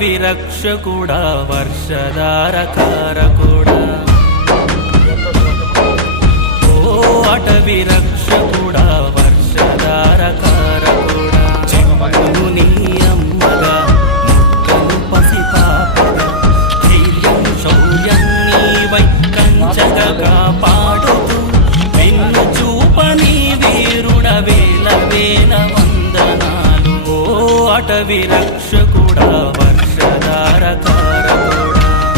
అటవీ రక్షకుడా వర్షధారకారకుడా ఓ అటవీ రక్షకుడా వర్షధారకారకుడా చెప్పును నీ అమ్మగా ముక్కను పసిపాపగా ధైర్యం శౌర్యం నీవై కంచగా కాపాడుతూ వెన్ను చూపని వీరుడ వేల వేల వందనాలు ఓ అటవీ రక్షకుడా వర్షధారకారకుడా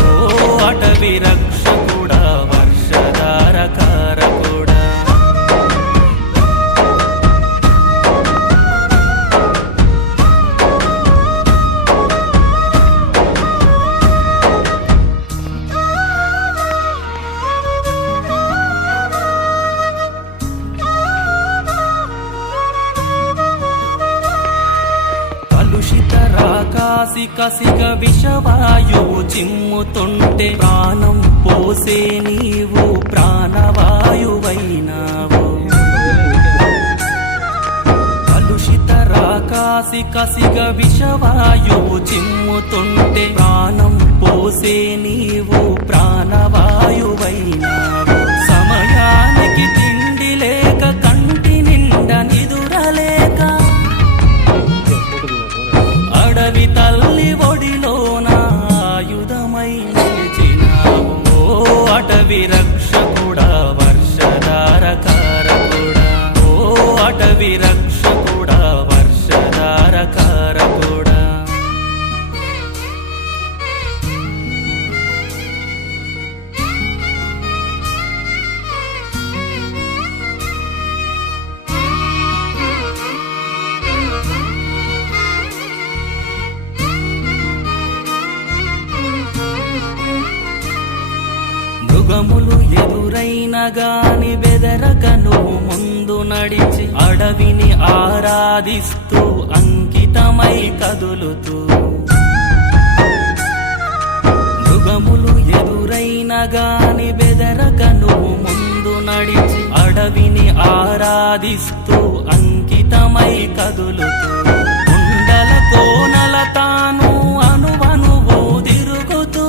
ఓ అటవీ రక్షకుడా వర్షధారకారకుడా రాకాసి కసిక విషవాయువు చిమ్ముతుంటే ప్రాణం పోసే నీవు ప్రాణవాయువైనావు కలుషిత రాకాసి కసిక విషవాయువు చిమ్ముతుంటే ప్రాణం పోసే నీవు ప్రాణవాయువైనావు సమయానికి తిండి లేక కంటి నిండా నిదురలేక అడవి తల్లి ఒడిలోన ఆయుధమై నిలిచినావు ఓ అటవీ రక్షకుడా వర్షధారకారకుడా ఓ అటవీ రక్షకుడా వర్షధారకారకుడా మృగములు ఎదురైన గాని బెదరకను ముందు నడిచి అడవిని ఆరాధిస్తూ అంకితమై కదులుతూ మృగములు ఎదురైన గాని బెదరకను ముందు నడిచి అడవిని ఆరాధిస్తూ అంకితమై కదులుతూ కుండల కోనల తాను అనువనువు తిరుగుతూ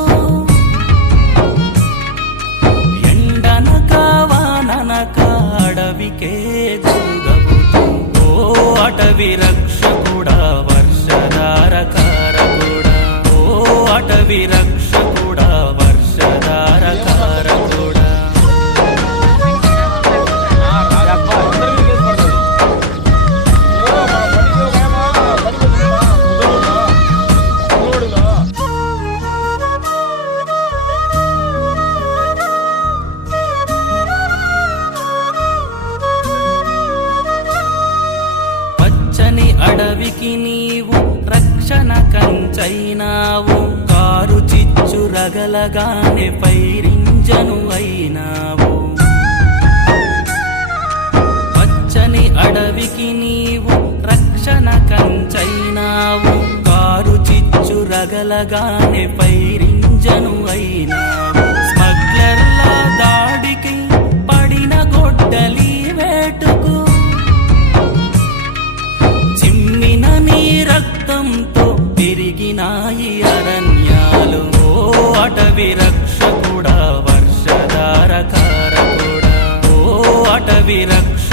అడవికే గురుగవుతూ ఓ అటవీ రక్షకుడా వర్షధారకారకుడా ఓ అటవీ రక్షకుడా వర్షధారకారకుడా అడవికి నీవు రక్షణ కంచైనావు కారు చిచ్చు రగలగానే పైరింజను అయినావు పచ్చని అడవికి నీవు రక్షణ కంచైనావు కారు చిచ్చు రగలగానే పైరింజను అయినావు స్మగ్లర్ల దాడికి పడిన గొడ్డలి వేటుకు నీ రక్తంతో పెరిగినాయి అరణ్యాలు ఓ అటవీ రక్షకుడా వర్షధారకారకుడా ఓ అటవీ రక్ష